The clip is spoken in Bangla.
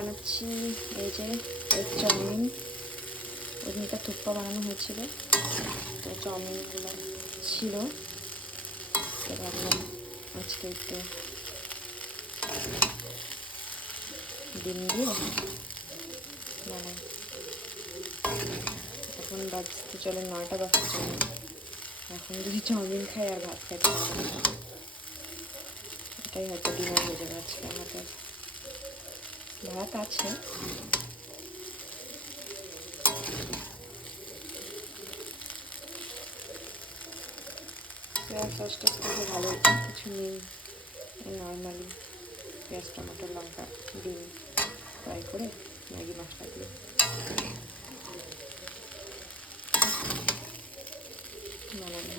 বানাচ্ছি এই যে এগ চাউমিন। ওদিনটা থুপ্পা বানানো হয়েছিল, তো চাউমিনগুলো ছিল, তো ভাবলাম আজকে একটু ডিম দিয়ে বানাই। এখন বাজতে চলে 9টা বাজতে চলে, এখন যদি চাউমিন খাই আর ভাত খাইতে পারবো না। এটাই হয়তো ডিনার হয়ে যাবে আজকে আমাদের। ভাত আছে, পেঁয়াজ সসটা খুব ভালো, কিছু নেই, নর্মালি পেঁয়াজ টমেটো লঙ্কা ডিম ফ্রাই করে ম্যাগি মশলা দিয়ে বানাবো।